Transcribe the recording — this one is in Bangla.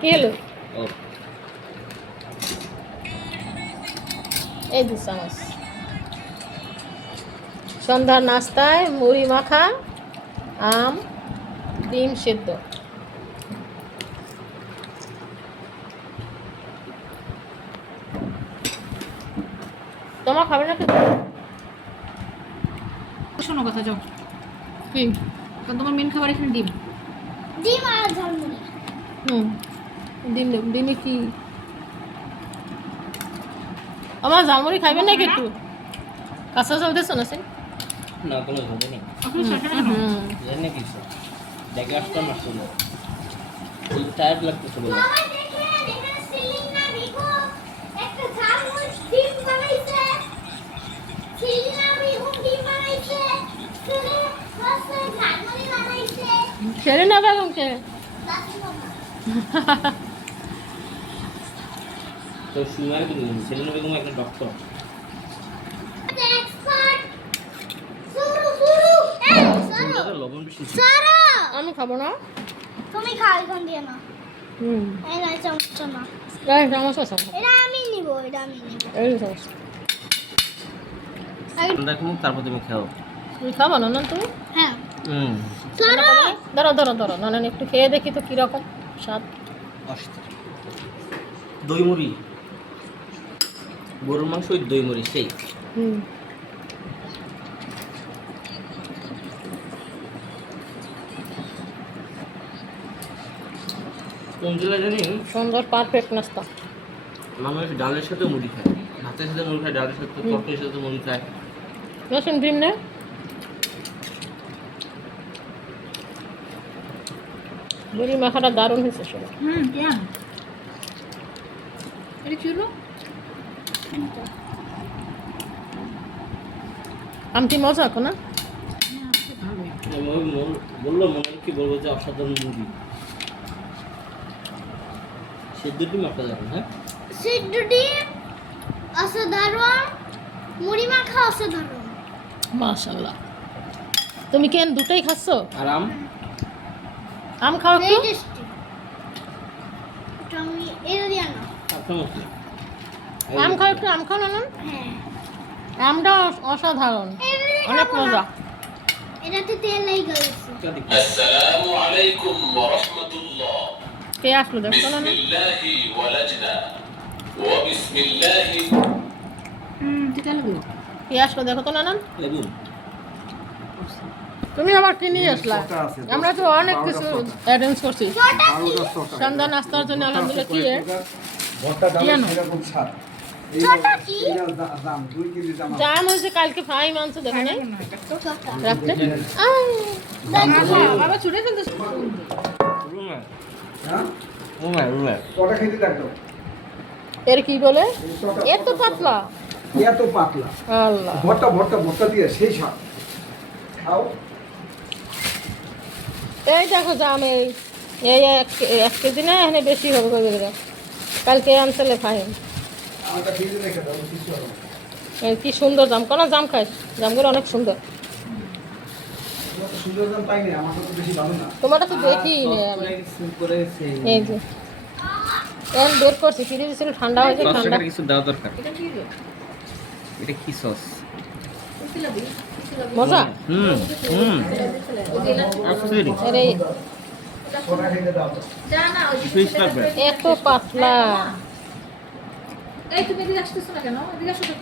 কি হলো? ও এই 2 চামচ। সন্ধ্যার নাস্তায় মুড়ি মাখা, আম, ডিম সেদ্ধ। তোমার খাবে না কিছু? শোনো কথা যাও, কি? কারণ তোমার মেন খাবার এখানে ডিম। ডিম আর ঝালমুড়ি। হুম, ডিমে কি? আমার ঝালমুড়ি খাইবেন নাকি একটু? কাঁচা চাল দিছো না সেন? না কোনো ঝামেলা নেই। আপনি সেটা কেন? জানি না কিছু দেখে আসতাম আসতো না ওই টায়ার্ড লাগতেছে বলে বাবা দেখেন এখানে সিলিং না ভিগো একটা ঝালমুড়ি ডিম বানাইছে। সিলিং না ভিগো ডিম বানাইছে। ছেলে বাসে ঝালমুড়ি বানাইছে। ছেড়ে না বেগম কে? দাসি মামা। তো সুমাই সেলিনা বেগম একটা ডক্টর এক্সপার্ট। শুরু শুরু এই শুরু। লবণ বেশি ছিল। শুরু। আমি খাবো না। তুমি খাও এখন দিয়ে না। হুম, এই না চামচটা না। এই চামচ আছে। এটা আমি নিব, এটা আমি নিব। এই চামচ। দেখো তারপর তুমি খাও তুমি খাবো না না তুমি? হ্যাঁ। হুম শুরু। ধরো না না একটু খেয়ে দেখি তো কিরকম স্বাদ। দই মুড়ি গরুর মাংস ওই দই মুড়ি সেই হুম, কোন জেলা জানি সুন্দর পারফেক্ট নাস্তা। মানুষ ডালের সাথে মুড়ি খায় ভাতের সাথে মুড়ি খায় ডালের সাথে তরকারির সাথে মুড়ি খায় রসুন ডিম নে। মুড়ি মাখাটা দারুণ হয়েছে সবাই। কেন এটা কি হলো? আমটি মজা আছে না? ভালোই। বললো মনে কি বলবো যে অসাধারণ মুড়ি সেদ্ধ ডিম অসাধারণ হ্যাঁ সিদ্ধ ডিম অসাধারণ, মুড়ি মাখা অসাধারণ। মাশাআল্লাহ। তুমি কেন দুটোই খাচ্ছ? আরাম আম খাও ভেরি একটু। টেস্টি। এটা আমি এটা দিয়ে না। আপনার আম খাও একটু, আম খাও না না? হ্যাঁ। আমটা অসাধারণ, এটা দিয়ে অনেক খাবো না। মজা। এটাতে তেল নেই গেছে। السلام عليكم ورحمة الله. কে আসলো দেখো না بسم না? الله ولجنا وبسم الله এটা লাগলো। কে আসলো দেখো তো না না? লেবু তুমি আবার কি নিয়ে আসলা? আমরা তো অনেক কিছু অ্যারেঞ্জ করছি সন্ধ্যা নাস্তার জন্য। আলহামদুলিল্লাহ। কি এ? ছোটা কি? জাম হয়েছে কালকে ফ্রাই মাংস দেখো নাই ছোটা। রাত্রে। বাবা ছুটে ফেলতেছে। রুমা রুমা রুমা এর কি বলে? এত পাতলা। এত পাতলা আল্লাহ। ভর্তা দিয়ে সেই স্বাদ খাও। এই দেখো জাম এই এই এক কেজি না এখানে বেশি হবে কত করে? কালকে আনছিলে ফাইন। আমাকে ফ্রিজে রেখে দাও, কিছু হবে না। এই কি সুন্দর জাম, কোন জাম খাইস? জামগুলো অনেক সুন্দর। তোমার তো সুন্দর দাম পাইনি, আমার তো বেশি ভালো না। তোমারটা তো দেখি নে আমি। এই যে এখন বের করছি, ফ্রিজে ছিল ঠান্ডা হয়েছে, ঠান্ডা। কিছু দেওয়া দরকার এটা কি রে? এটা কি সস সিলাবি। মজা। হুম হুম absolutely এর এই সোনা খেতে দাও তো। যা না ওই ফিশ লাগবে এত পাতলা। এই তুমি এদিকে আসতেছো না কেন? এদিকে আসো তো।